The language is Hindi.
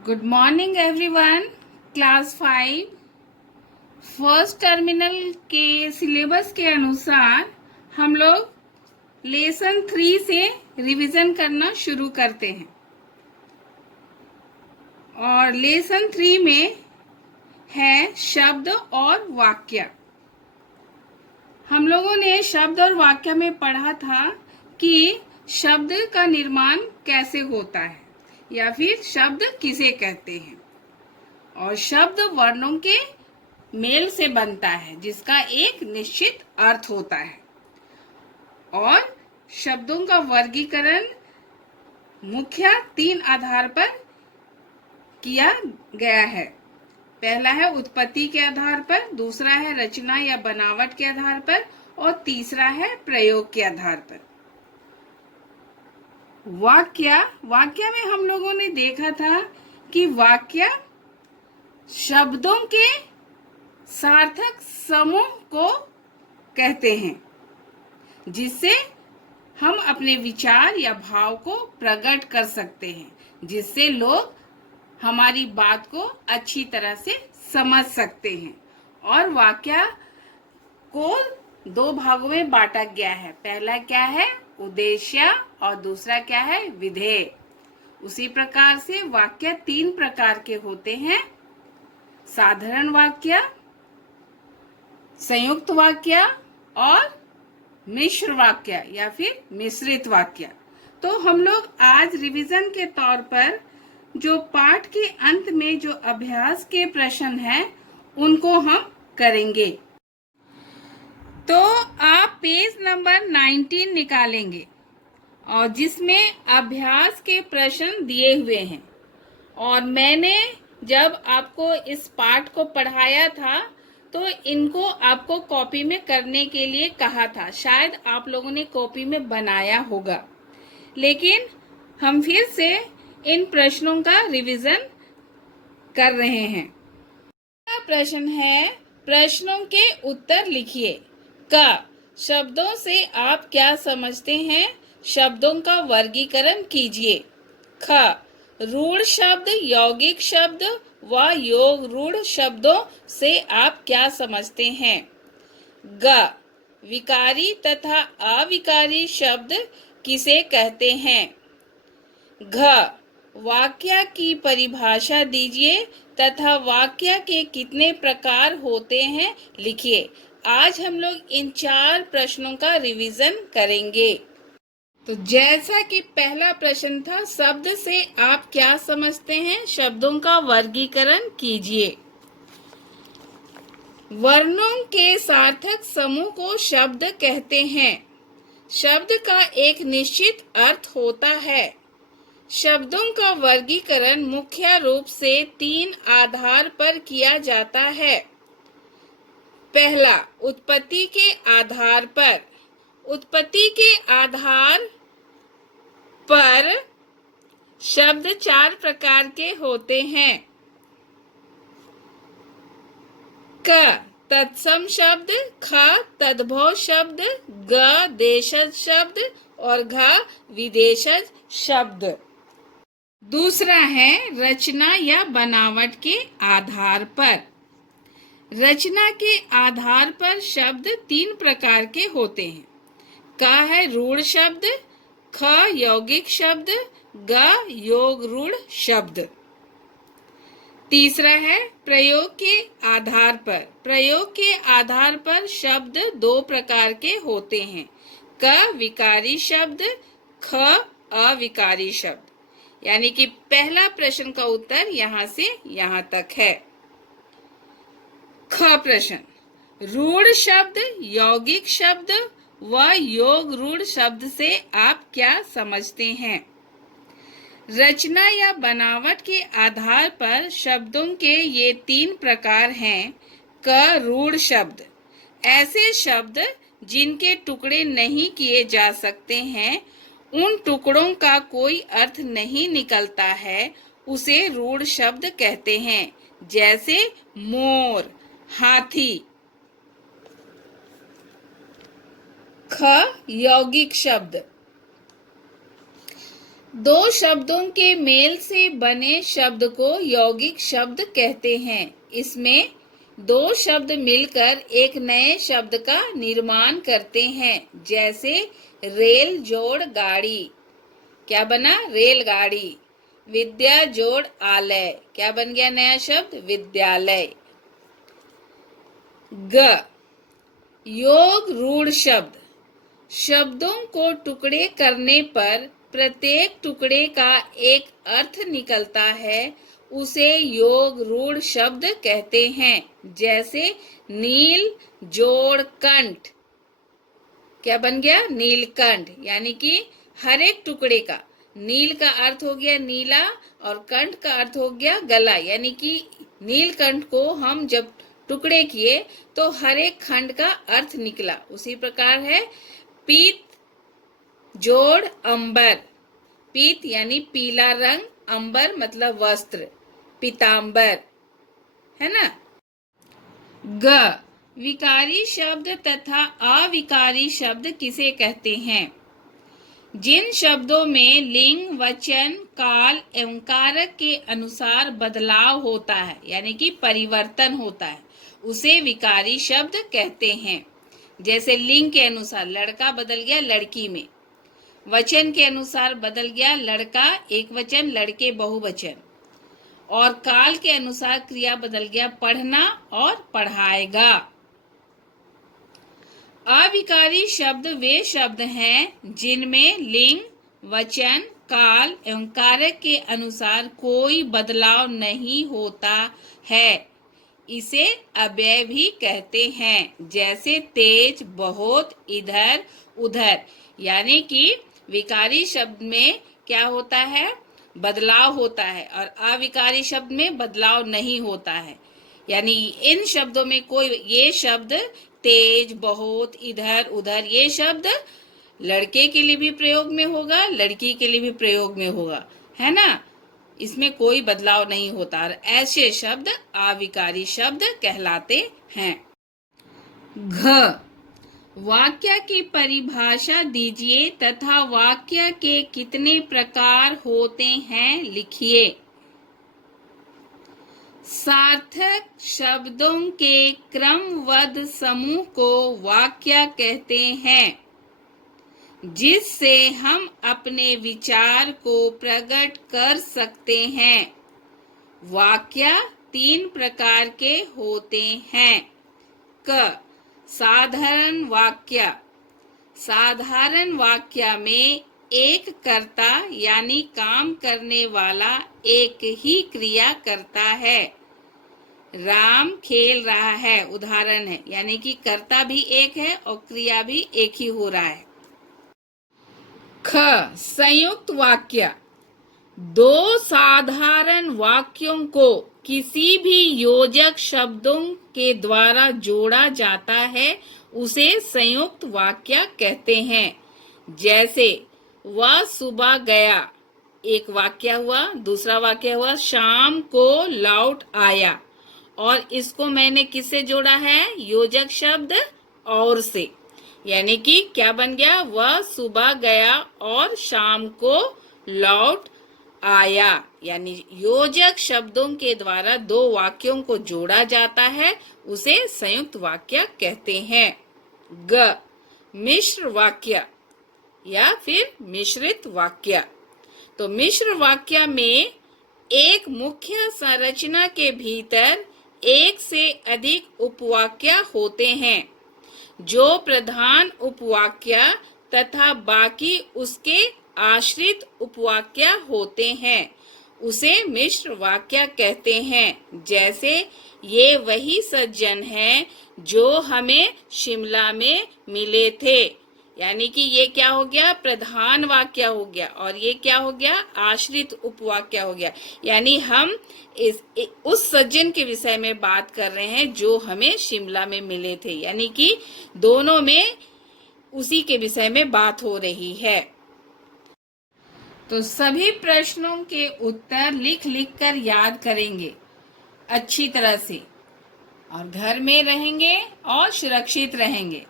Good morning everyone. Class 5 first terminal के सिलेबस के अनुसार हम लोग लेसन 3 से रिवीजन करना शुरू करते हैं। और लेसन 3 में है शब्द और वाक्य। हम लोगों ने शब्द और वाक्य में पढ़ा था कि शब्द का निर्माण कैसे होता है या फिर शब्द किसे कहते हैं। और शब्द वर्णों के मेल से बनता है जिसका एक निश्चित अर्थ होता है। और शब्दों का वर्गीकरण मुख्य 3 आधार पर किया गया है। पहला है उत्पत्ति के आधार पर, दूसरा है रचना या बनावट के आधार पर और तीसरा है प्रयोग के आधार पर। वाक्य में हम लोगों ने देखा था कि वाक्य शब्दों के सार्थक समूह को कहते हैं जिससे हम अपने विचार या भाव को प्रकट कर सकते हैं, जिससे लोग हमारी बात को अच्छी तरह से समझ सकते हैं। और वाक्य को 2 भागों में बांटा गया है। पहला क्या है? उद्देश्य और दूसरा क्या है? विधेय। उसी प्रकार से वाक्य 3 प्रकार के होते हैं: साधारण वाक्य, संयुक्त वाक्य और मिश्र वाक्य या फिर मिश्रित वाक्य। तो हम लोग आज रिवीजन के तौर पर जो पाठ के अंत में जो अभ्यास के प्रश्न हैं उनको हम करेंगे। तो आप पेज नंबर 19 निकालेंगे और जिसमें अभ्यास के प्रश्न दिए हुए हैं। और मैंने जब आपको इस पाठ को पढ़ाया था तो इनको आपको कॉपी में करने के लिए कहा था। शायद आप लोगों ने कॉपी में बनाया होगा, लेकिन हम फिर से इन प्रश्नों का रिवीजन कर रहे हैं। पहला प्रश्न है, प्रश्नों के उत्तर लिखिए। क, शब्दों से आप क्या समझते हैं? शब्दों का वर्गीकरण कीजिए। ख, रूढ़ शब्द, यौगिक शब्द व योग रूढ़ शब्दों से आप क्या समझते हैं? ग, विकारी तथा अविकारी शब्द किसे कहते हैं? घ, वाक्य की परिभाषा दीजिए तथा वाक्य के कितने प्रकार होते हैं लिखिए। आज हम लोग इन 4 प्रश्नों का रिवीजन करेंगे। तो जैसा कि पहला प्रश्न था, शब्द से आप क्या समझते हैं? शब्दों का वर्गीकरण कीजिए। वर्णों के सार्थक समूह को शब्द कहते हैं। शब्द का एक निश्चित अर्थ होता है। शब्दों का वर्गीकरण मुख्य रूप से 3 आधार पर किया जाता है। पहला, उत्पत्ति के आधार पर। उत्पत्ति के आधार पर शब्द 4 प्रकार के होते हैं। क, तत्सम शब्द, ख, तद्भव शब्द, ग, देशज शब्द और घ, विदेशज शब्द। दूसरा है रचना या बनावट के आधार पर। रचना के आधार पर शब्द 3 प्रकार के होते हैं। क है रूढ़ शब्द, ख यौगिक शब्द, ग योग रूढ़ शब्द। तीसरा है प्रयोग के आधार पर। प्रयोग के आधार पर शब्द 2 प्रकार के होते हैं। क विकारी शब्द, ख अविकारी शब्द। यानी कि पहला प्रश्न का उत्तर यहाँ से यहाँ तक है। ख प्रश्न, रूढ़ शब्द, यौगिक शब्द व योग रूढ़ शब्द से आप क्या समझते हैं? रचना या बनावट के आधार पर शब्दों के ये 3 प्रकार हैं। क, रूढ़ शब्द, ऐसे शब्द जिनके टुकड़े नहीं किए जा सकते हैं, उन टुकड़ों का कोई अर्थ नहीं निकलता है, उसे रूढ़ शब्द कहते हैं। जैसे मोर, हाथी। ख, यौगिक शब्द, दो शब्दों के मेल से बने शब्द को यौगिक शब्द कहते हैं। इसमें दो शब्द मिलकर एक नए शब्द का निर्माण करते हैं। जैसे रेल जोड़ गाड़ी, क्या बना? रेलगाड़ी। विद्या जोड़ आलय, क्या बन गया नया शब्द? विद्यालय। ग, योग रूढ़ शब्द। शब्दों को टुकड़े करने पर प्रत्येक टुकड़े का एक अर्थ निकलता है, उसे योग रूढ़ शब्द कहते हैं। जैसे नील जोड़ कंठ, क्या बन गया? नीलकंठ। यानी कि हर एक टुकड़े का, नील का अर्थ हो गया नीला और कंठ का अर्थ हो गया गला। यानी कि नीलकंठ को हम जब टुकड़े किए तो हर एक खंड का अर्थ निकला। उसी प्रकार है पीत जोड़ अंबर। पीत यानी पीला रंग, अंबर मतलब वस्त्र, पीतांबर, है ना। ग, विकारी शब्द तथा अविकारी शब्द किसे कहते हैं? जिन शब्दों में लिंग, वचन, काल एवं कारक के अनुसार बदलाव होता है, यानी कि परिवर्तन होता है, उसे विकारी शब्द कहते हैं। जैसे लिंग के अनुसार लड़का बदल गया लड़की में, वचन के अनुसार बदल गया लड़का एक वचन, लड़के बहुवचन, और काल के अनुसार क्रिया बदल गया पढ़ना और पढ़ाएगा। अविकारी शब्द वे शब्द हैं जिनमें लिंग, वचन, काल एवं कारक के अनुसार कोई बदलाव नहीं होता है, इसे अव्यय भी कहते हैं। जैसे तेज, बहुत, इधर, उधर। यानी कि विकारी शब्द में क्या होता है? बदलाव होता है, और अविकारी शब्द में बदलाव नहीं होता है। यानी इन शब्दों में कोई, ये शब्द तेज, बहुत, इधर, उधर, ये शब्द लड़के के लिए भी प्रयोग में होगा, लड़की के लिए भी प्रयोग में होगा, है ना। इसमें कोई बदलाव नहीं होता, और ऐसे शब्द अविकारी शब्द कहलाते हैं। घ, वाक्य की परिभाषा दीजिए तथा वाक्य के कितने प्रकार होते हैं लिखिए। सार्थक शब्दों के क्रमबद्ध समूह को वाक्य कहते हैं, जिससे हम अपने विचार को प्रकट कर सकते हैं। वाक्य तीन प्रकार के होते हैं। क, साधारण वाक्य। साधारण वाक्य में एक कर्ता यानी काम करने वाला एक ही क्रिया करता है। राम खेल रहा है उदाहरण है, यानी कि कर्ता भी एक है और क्रिया भी एक ही हो रहा है। ख, संयुक्त वाक्य। दो साधारण वाक्यों को किसी भी योजक शब्दों के द्वारा जोड़ा जाता है, उसे संयुक्त वाक्य कहते हैं। जैसे वह सुबह गया, एक वाक्य हुआ। दूसरा वाक्य हुआ शाम को लौट आया, और इसको मैंने किससे जोड़ा है? योजक शब्द और से। यानी कि क्या बन गया? वह सुबह गया और शाम को लौट आया। यानी योजक शब्दों के द्वारा दो वाक्यों को जोड़ा जाता है, उसे संयुक्त वाक्य कहते हैं। ग, मिश्र वाक्य या फिर मिश्रित वाक्य। तो मिश्र वाक्य में एक मुख्य संरचना के भीतर एक से अधिक उपवाक्य होते हैं, जो प्रधान उपवाक्य तथा बाकी उसके आश्रित उपवाक्य होते हैं, उसे मिश्र वाक्य कहते हैं। जैसे ये वही सज्जन हैं जो हमें शिमला में मिले थे। यानी कि ये क्या हो गया? प्रधान वाक्य हो गया, और ये क्या हो गया? आश्रित उपवाक्य हो गया। यानी हम उस सज्जन के विषय में बात कर रहे हैं जो हमें शिमला में मिले थे, यानी कि दोनों में उसी के विषय में बात हो रही है। तो सभी प्रश्नों के उत्तर लिख लिख कर याद करेंगे अच्छी तरह से, और घर में रहेंगे और सुरक्षित रहेंगे।